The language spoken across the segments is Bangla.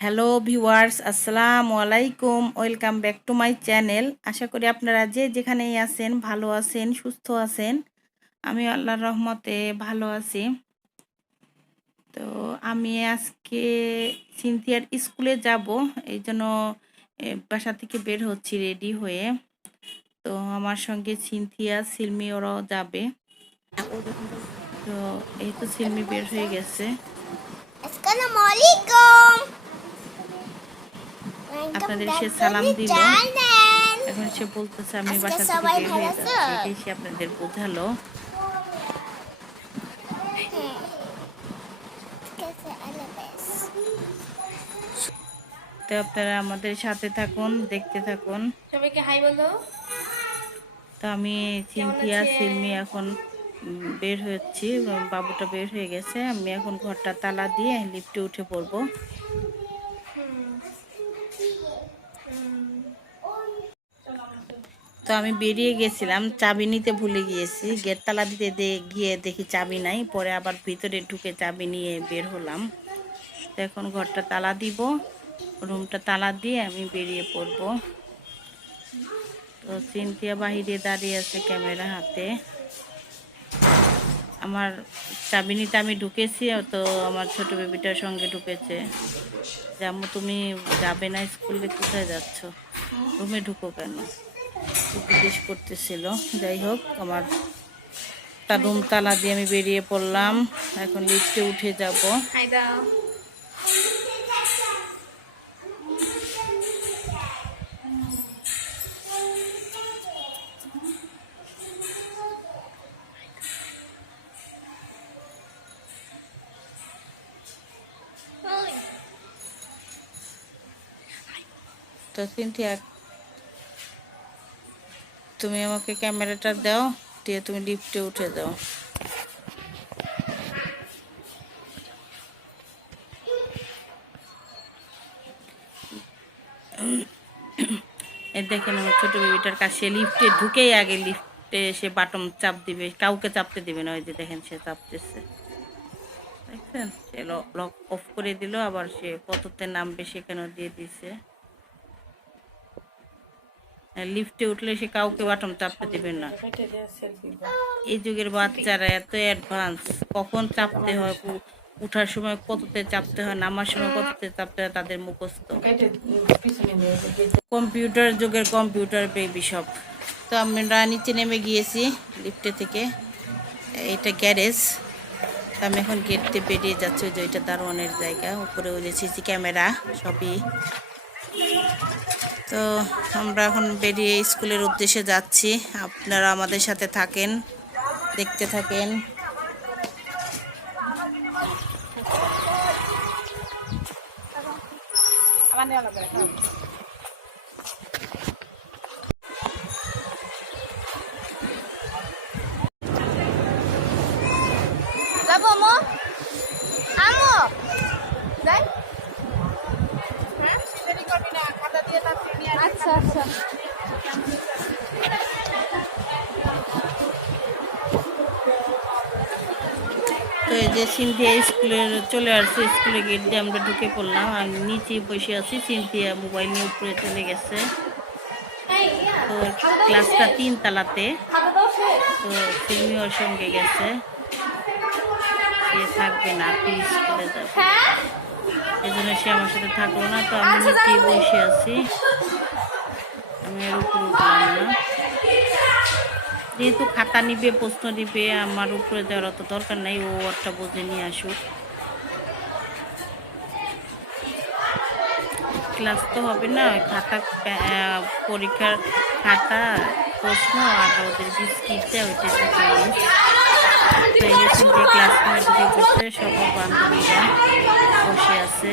হ্যালো ভিউয়ার্স আসসালামু আলাইকুম welcome back to my channel আশা করি আপনারা যে যেখানেই আছেন, ভালো আছেন, সুস্থ আছেন, আমি আল্লাহর রহমতে ভালো আছি। তো আমি আজকে সিনথিয়ার স্কুলে যাব এই জন্য বাসা থেকে বের হচ্ছি রেডি হয়ে। তো আমার সঙ্গে সিনথিয়া, সিলমি, ওরাও যাবে। তো, এই তো সিলমি বের হয়ে গেছে। আসসালামু আলাইকুম। আপনাদের সে সালাম দিল। এখন সে বলতেছে আমি বাসা থেকে বের হয়ে যাচ্ছি এটাই সে আপনাদের বোঝালো। তো আপনারা আমাদের সাথে থাকুন দেখতে থাকুন। সবাইকে হাই বলো। তো আমি চিন্তিয়া আছেন? সিলমি এখন বের হচ্ছি বাবুটা বের হয়ে গেছে। আমি এখন ঘরটা তালা দিয়ে লিফটে উঠে পড়ব। তো আমি বেরিয়ে গেছিলাম, চাবি নিতে ভুলে গিয়েছি। গেট তালা দিতে গিয়ে দেখি চাবি নাই, পরে আবার ভিতরে ঢুকে চাবি নিয়ে বের হলাম। তো এখন ঘরটা তালা দিব, রুমটা তালা দিয়ে আমি বেরিয়ে পড়ব। তো চিন্তিয়া বাহিরে দাঁড়িয়ে আছে ক্যামেরা হাতে। আমার চাবি নিতে আমি ঢুকেছি তো আমার ছোট বেবিটার সঙ্গে ঢুকেছে। যেমন তুমি যাবে না স্কুলে, কোথায় যাচ্ছ? রুমে ঢুকো কেন? জিজ্ঞেস করতেছিল। যাই হোক আমার তার রুম তালা দিয়ে আমি বেরিয়ে পড়লাম। এখন লিফটে উঠে যাব। তো সিনথিয়া তুমি আমাকে ক্যামেরাটা দাও, দিয়ে তুমি লিফটে উঠে দাও। এই দেখেন আমার ছোট বেবিটার কাছে লিফটে ঢুকেই আগে লিফটে সে বাটন চাপ দিবে, কাউকে চাপতে দিবে না, ওই যে দেখেন সে চাপতেছে। দেখছেন? সে লক অফ করে দিল, আবার সে কততে নামবে সেখানেও দিয়ে দিছে। লিফটে উঠলে সে কাউকে বাটন চাপতে দিবে না। এই যুগের বাচ্চারা এত অ্যাডভান্স কখন চাপতে হয় উঠার সময় কততে চাপতে হয়, নামার সময় কততে চাপতে হয়, তাদের মুখস্থ। কম্পিউটার যুগের কম্পিউটার বেবি সব। তো আমরা নিচে নেমে গিয়েছি লিফটে থেকে। এটা গ্যারেজ আমি এখন গেট দিয়ে বেরিয়ে যাচ্ছি, ওই যে ওইটা দারোয়ানের জায়গা। উপরে ওই যে সিসি ক্যামেরা সবই। তো আমরা এখন বেরিয়ে স্কুলের উদ্দেশ্যে যাচ্ছি। আপনারা আমাদের সাথে থাকেন, দেখতে থাকেন। যাব আমো যাই। আচ্ছা আচ্ছা। তো এই যে সিনথিয়া স্কুলের চলে আসছে স্কুলে গেট দিয়ে আমরা ঢুকে পড়লাম আর নিচে বসে আছি সিনথিয়া মোবাইল নিয়ে উপরে চলে গেছে। তো ক্লাসটা তিন তালাতে তো সিমি ওর সঙ্গে গেছে। সে থাকবে না আপনি স্কুলে যাবে। এই জন্য সে আমার সাথে থাকল না তো আমি নিচেই বসে আছি। আমি আর উপরে উঠলাম না। যেহেতু খাতা নিবে প্রশ্ন নিবে আমার উপরে দেওয়ার অত দরকার নাই ও একটা বুঝে নিয়ে আসুক। ক্লাস তো হবে না ওই খাতা পরীক্ষার খাতা প্রশ্ন আর ওদের বিস্কিটটা ওইটা থেকে তো এই যে তিনটে ক্লাসমেট ঢুকে পড়ছে সব বান্ধবীরা। বসে আছে।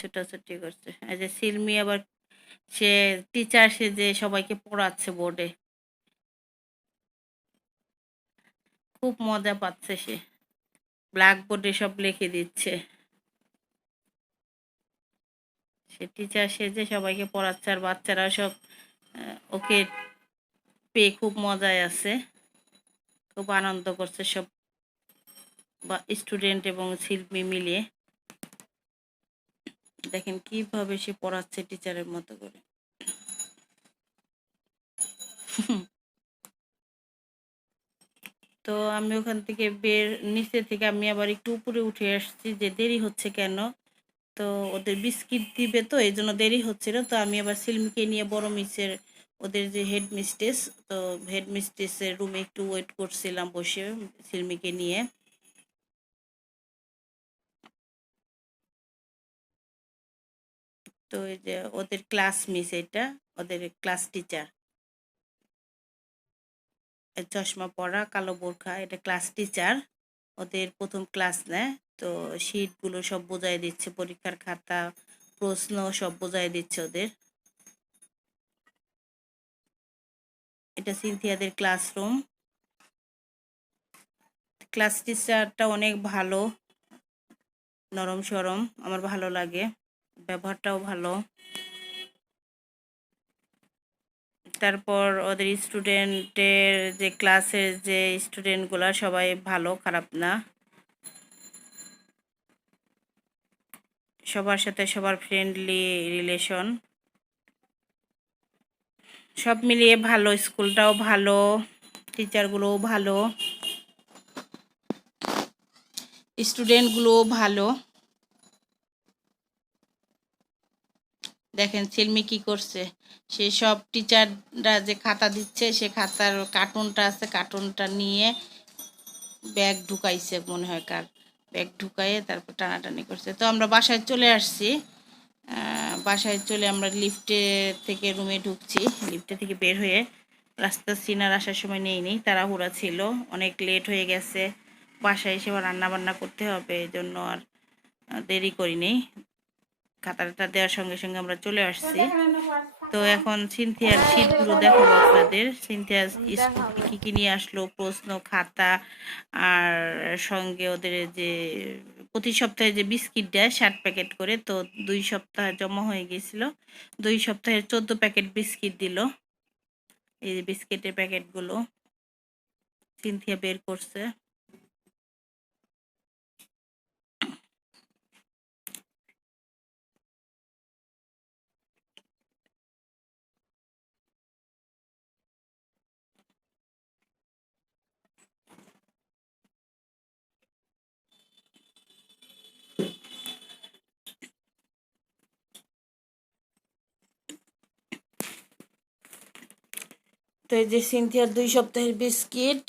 ছোটাছুটি করছে। এই যে সিলমি আবার সে টিচার সে যে সবাইকে পড়াচ্ছে বোর্ডে খুব মজা পাচ্ছে সে। ব্ল্যাকবোর্ডে সব লিখে দিচ্ছে। সে টিচার সেজে সবাইকে পড়াচ্ছে আর বাচ্চারা সব ওকে পেয়ে খুব মজায় আছে। খুব আনন্দ করছে সব বা স্টুডেন্ট এবং শিল্পী মিলিয়ে। দেখেন কীভাবে সে পড়াচ্ছে টিচারের মতো করে। তো আমি ওখান থেকে বের, নিচে থেকে আমি আবার একটু উপরে উঠে আসছি যে দেরি হচ্ছে কেন? তো ওদের বিস্কিট দিবে তো এই জন্য দেরি হচ্ছিল তো আমি আবার সিলমিকে নিয়ে বড় মিসের ওদের যে হেড মিস্ট্রেস তো হেড মিস্ট্রেসের রুমে একটু ওয়েট করছিলাম বসে সিলমিকে নিয়ে। তো এই যে ওদের ক্লাস মিস এটা, ওদের ক্লাস টিচার চশমা পরা, কালো বোরখা, এটা ক্লাস টিচার ওদের প্রথম ক্লাস নেয়, তো শিটগুলো সব বোঝাই দিচ্ছে, পরীক্ষার খাতা, প্রশ্ন সব বোঝাই দিচ্ছে ওদের। এটা সিনথিয়াদের ক্লাসরুম। ক্লাস টিচারটা অনেক ভালো, নরম সরম, আমার ভালো লাগে, ব্যবহারটাও ভালো। তারপর ওদের স্টুডেন্টের যে ক্লাসের যে স্টুডেন্টগুলো সবাই ভালো, খারাপ না। সবার সাথে সবার ফ্রেন্ডলি রিলেশন সব মিলিয়ে ভালো, স্কুলটাও ভালো, টিচারগুলোও ভালো, স্টুডেন্টগুলোও ভালো। দেখেন ছেলমি কি করছে? সে সব টিচাররা যে খাতা দিচ্ছে, সে খাতার কার্টুনটা আছে, কার্টুনটা নিয়ে ব্যাগ ঢুকাইছে মনে হয় কার। ব্যাগ ঢুকাইয়ে তারপর টানাটানি করছে। তো আমরা বাসায় চলে আসছি। বাসায় চলে আমরা লিফটে থেকে রুমে ঢুকছি। লিফটে থেকে বের হয়ে রাস্তা সিনার আসার সময় নেই নি তাড়াহুড়া ছিল। অনেক লেট হয়ে গেছে। বাসায় এসে রান্না বান্না করতে হবে এই জন্য আর দেরি দেরি করিনি। খাতাটা দেওয়ার সঙ্গে সঙ্গে আমরা চলে আসছি। তো এখন সিনথিয়ার শীটগুলো দেখাবো আপনাদের। সিনথিয়ার স্কুল কি কি নিয়ে আসলো প্রশ্ন খাতা আর সঙ্গে ওদের যে প্রতি সপ্তাহে যে বিস্কিট দেয় ষাট প্যাকেট করে তো দুই সপ্তাহ জমা হয়ে গেছিল। দুই সপ্তাহে চোদ্দ প্যাকেট বিস্কিট দিল। এই যে বিস্কিটের প্যাকেটগুলো সিনথিয়া বের করছে। তো এই যে সিনথিয়ার দুই সপ্তাহের বিস্কিট।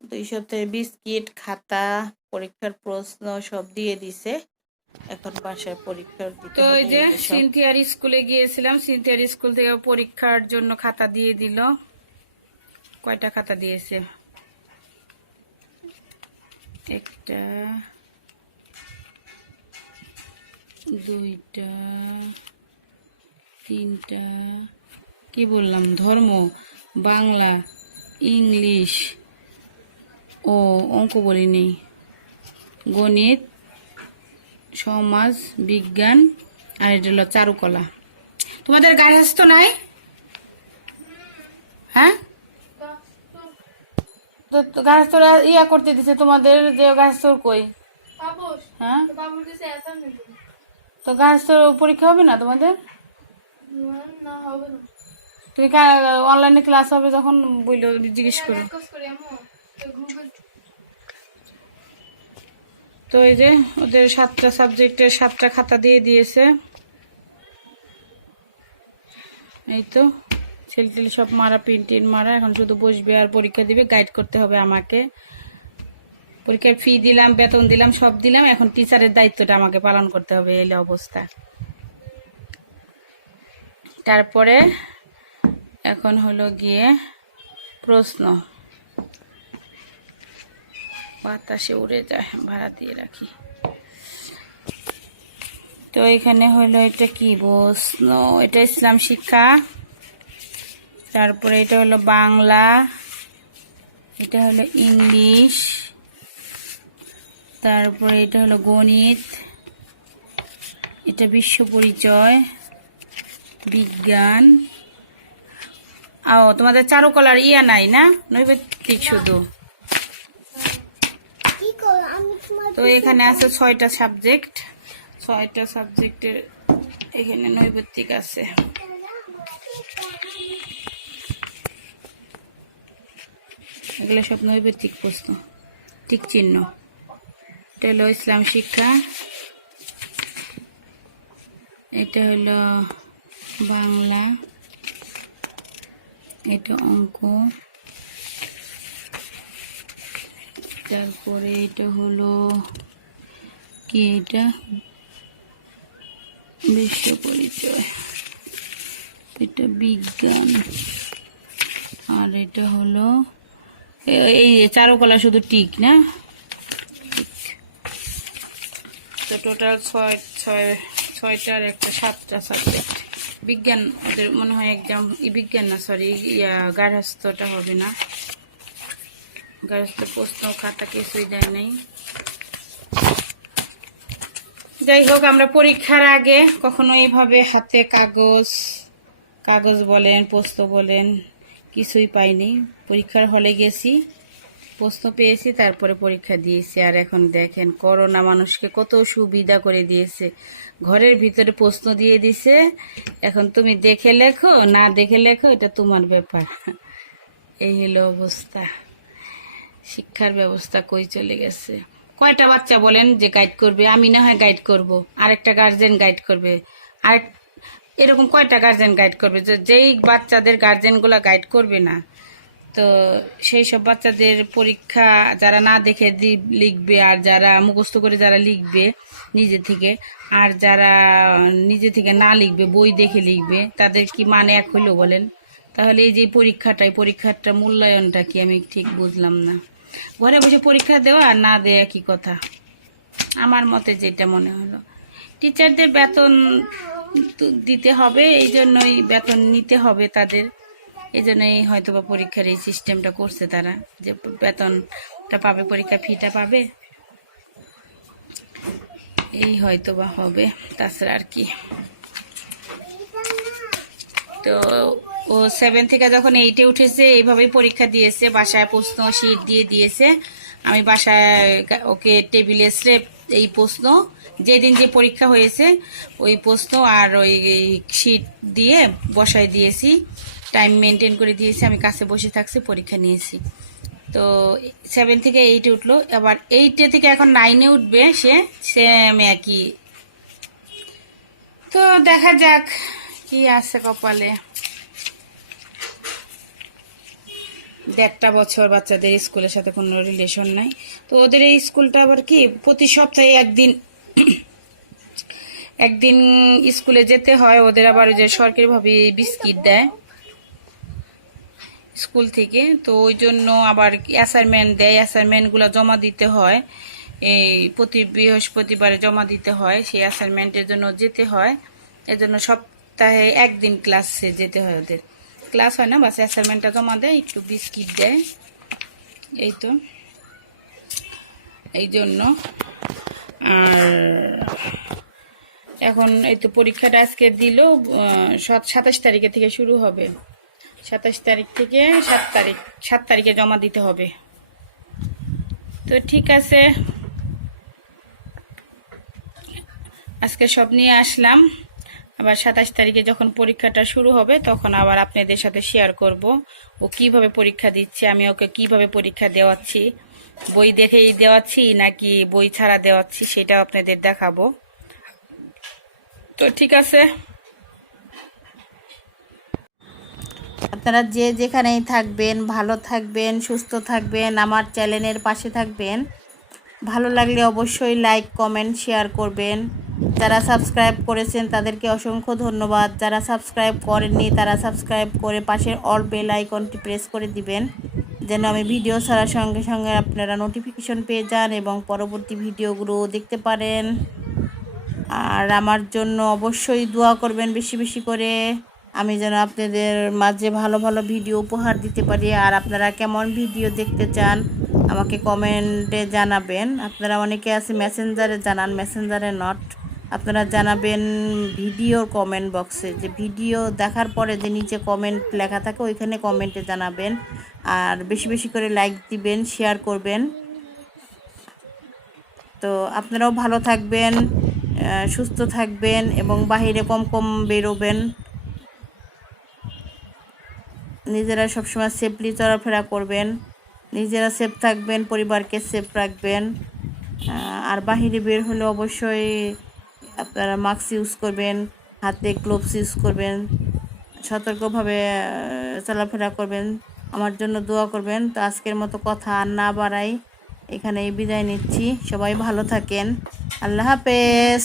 দুই সপ্তাহের বিস্কিট, খাতা, পরীক্ষার প্রশ্ন সব দিয়ে দিছে। এখন বাসায় পরীক্ষার দিতে তো এই যে সিনথিয়ার স্কুলে গিয়েছিলাম সিনথিয়ার স্কুল থেকে পরীক্ষার জন্য খাতা দিয়ে দিল। কয়টা খাতা দিয়েছে? একটা দুইটা তিনটা কি বললাম? ধর্ম বাংলা ইংলিশ ও অঙ্ক বলিনি গণিত সমাজ বিজ্ঞান আর এটা হলো চারুকলা। তোমাদের গার্হস্থ নাই? হ্যাঁ? তো গার্হস্থরা ইয়া করতে দিছে তোমাদের যে কই? হ্যাঁ? তো পরীক্ষা হবে না তোমাদের? তুমি অনলাইনে ক্লাস হবে বইলো জিজ্ঞেস করো। তো এই যে ওদের সাতটা সাবজেক্টের সাতটা খাতা দিয়ে দিয়েছে। এই তো, ছেলে সব মারা প্রিন্টিন মারা, এখন শুধু বসবে আর পরীক্ষা দিবে গাইড করতে হবে আমাকে। পরীক্ষার ফি দিলাম, বেতন দিলাম, সব দিলাম, এখন টিচারের দায়িত্বটা আমাকে পালন করতে হবে এই অবস্থা। তারপরে এখন হলো গিয়ে প্রশ্ন। বাতাসে উড়ে যায়, ভাড়া দিয়ে রাখি। তো এখানে হলো এটা কি প্রশ্ন এটা ইসলাম শিক্ষা। তারপরে এটা হলো বাংলা। এটা হলো ইংলিশ। তারপরে এটা হলো গণিত। এটা বিশ্ব পরিচয়, বিজ্ঞান। ও তোমাদের চারুকলার ইয়া নাই না? নৈবেদিক শুধু কি করো আমি তোমার তো এখানে আছে ছয়টা সাবজেক্ট ছয়টা সাবজেক্টের এখানে নৈবেদিক আছে। এগুলো সব নৈবেদিক প্রশ্ন, ঠিক চিহ্ন। এটা হলো ইসলাম শিক্ষা। এটা হলো বাংলা। এটা অঙ্ক। তারপরে এটা হলো কি এটা? বিশ্ব পরিচয়। এটা বিজ্ঞান। আর এটা হলো এই চারুকলা শুধু টিক না? তো টোটাল ছয় ছয়, ছয়টার একটা সাতটা সাবজেক্ট বিজ্ঞান, ওদের মনে হয় এক্সাম বিজ্ঞান না সরি গার্হস্থ্যটা হবে না। গার্হস্থ্য প্রশ্ন খাতা কিছুই দেয় নাই। যাই হোক, আমরা পরীক্ষার আগে কখনো এইভাবে হাতে কাগজ কাগজ বলেন প্রশ্ন বলেন, কিছুই পাইনি। পরীক্ষার হলে গেছি প্রশ্ন পেয়েছি, তারপরে পরীক্ষা দিয়েছি। আর এখন দেখেন, করোনা মানুষকে কত সুবিধা করে দিয়েছে। ঘরের ভিতরে প্রশ্ন দিয়ে দিছে। এখন তুমি দেখে লেখো, না দেখে লেখো, এটা তোমার ব্যাপার। এই হলো অবস্থা। শিক্ষার ব্যবস্থা কই চলে গেছে। কয়টা বাচ্চা বলেন যে গাইড করবে? আমি না হয় গাইড করব। আরেকটা গার্জেন গাইড করবে। আরেক, এরকম কয়টা গার্জেন গাইড করবে? যে, যেই বাচ্চাদের গার্জেনগুলো গাইড করবে না, তো সেই সব বাচ্চাদের পরীক্ষা যারা না দেখে লিখবে, আর যারা মুখস্থ করে যারা লিখবে নিজে থেকে, আর যারা নিজে থেকে না লিখবে, বই দেখে লিখবে, তাদের কি মানে এক হইল বলেন? তাহলে এই যে পরীক্ষাটাই, পরীক্ষাটা মূল্যায়নটা কি আমি ঠিক বুঝলাম না। ঘরে বসে পরীক্ষা দেওয়া আর না দেওয়া কি কথা। আমার মতে যেটা মনে হলো। টিচারদের বেতন দিতে হবে, এই জন্যই বেতন নিতে হবে তাদের। এই জন্যই হয়তো বা পরীক্ষার এই সিস্টেমটা করছে তারা, যে বেতনটা পাবে পরীক্ষা ফিটা পাবে। এই হয়তো বা হবে, তাছাড়া আর কি। তো ও সেভেন থেকে যখন এইটে উঠেছে, এইভাবেই পরীক্ষা দিয়েছে, বাসায় প্রশ্ন শিট দিয়ে দিয়েছে। আমি বাসায় ওকে টেবিলে স্রেপ এই প্রশ্ন, যেদিন যে পরীক্ষা হয়েছে, ওই প্রশ্ন আর ওই শিট দিয়ে বসায় দিয়েছি। টাইম মেনটেন করে দিয়েছি, আমি কাছে বসে থাকছি, পরীক্ষা নিয়েছি। তো সেভেন থেকে এইটে উঠল। এবার এইটে থেকে এখন নাইনে উঠবে সে সেম একই। তো দেখা যাক কি আছে কপালে। দেড়টা বছর বাচ্চাদের স্কুলের সাথে কোনো রিলেশন নাই। তো ওদের এই স্কুলটা আবার কি, প্রতি সপ্তাহে একদিন একদিন স্কুলে যেতে হয়, ওদের আবার যে সরকারিভাবে বিস্কিট দেয় স্কুল থেকে। তো ওই জন্য আবার অ্যাসাইনমেন্ট দেয় অ্যাসাইনমেন্টগুলো জমা দিতে হয়। এই প্রতি বৃহস্পতিবারে জমা দিতে হয়, সেই অ্যাসাইনমেন্টের জন্য যেতে হয়। এজন্য সপ্তাহে একদিন ক্লাসে যেতে হয় ওদের। ক্লাস হয় না, বাস অ্যাসাইনমেন্টটা জমা দেয় একটু বিস্কিট দেয়। এই তো। এই জন্য। আর এখন এই তো পরীক্ষাটা আজকে দিল সাতাশ তারিখে থেকে শুরু হবে। সাতাশ তারিখ থেকে সাত তারিখ, সাত তারিখে জমা দিতে হবে। তো ঠিক আছে। আজকে সব নিয়ে আসলাম। আবার সাতাশ তারিখে যখন পরীক্ষাটা শুরু হবে, তখন আবার আপনাদের সাথে শেয়ার করব। ও কীভাবে পরীক্ষা দিচ্ছে, আমি ওকে কীভাবে পরীক্ষা দেওয়াচ্ছি, বই দেখেই দেওয়াচ্ছি নাকি বই ছাড়া দেওয়াচ্ছি সেটাও আপনাদের দেখাবো। তো ঠিক আছে। আপনারা যে যেখানেই থাকবেন, ভালো থাকবেন, সুস্থ থাকবেন, আমার চ্যানেলের পাশে থাকবেন। ভালো লাগলে অবশ্যই লাইক কমেন্ট শেয়ার করবেন। যারা সাবস্ক্রাইব করেছেন তাদেরকে অসংখ্য ধন্যবাদ। যারা সাবস্ক্রাইব করেননি, তারা সাবস্ক্রাইব করে পাশের অল বেল আইকনটি প্রেস করে দিবেন, যেন আমি ভিডিও ছাড়ার সঙ্গে সঙ্গে আপনারা নোটিফিকেশন পেয়ে যান এবং পরবর্তী ভিডিওগুলো দেখতে পারেন। আর আমার জন্য অবশ্যই দোয়া করবেন বেশি বেশি করে। আমি যেন আপনাদের মাঝে ভালো ভালো ভিডিও উপহার দিতে পারি। আর আপনারা কেমন ভিডিও দেখতে চান আমাকে কমেন্টে জানাবেন। আপনারা অনেকে আছে মেসেঞ্জারে জানান মেসেঞ্জারে নট আপনারা জানাবেন ভিডিওর কমেন্ট বক্সে যে ভিডিও দেখার পরে যে নিচে কমেন্ট লেখা থাকে, ওইখানে কমেন্টে জানাবেন। আর বেশি বেশি করে লাইক দিবেন শেয়ার করবেন। তো আপনারাও ভালো থাকবেন সুস্থ থাকবেন এবং বাহিরে কম কম বেরোবেন। নিজেরা সবসময় সেফলি চলাফেরা করবেন, নিজেরা সেফ থাকবেন, পরিবারকে সেফ রাখবেন। আর বাহিরে বের হলে অবশ্যই আপনারা মাস্ক ইউজ করবেন, হাতে গ্লোভস ইউজ করবেন, সতর্কভাবে চলাফেরা করবেন। আমার জন্য দোয়া করবেন। তো আজকের মতো কথা আর না বাড়াই। এখানেই বিদায় নিচ্ছি। সবাই ভালো থাকেন। আল্লাহ হাফেজ।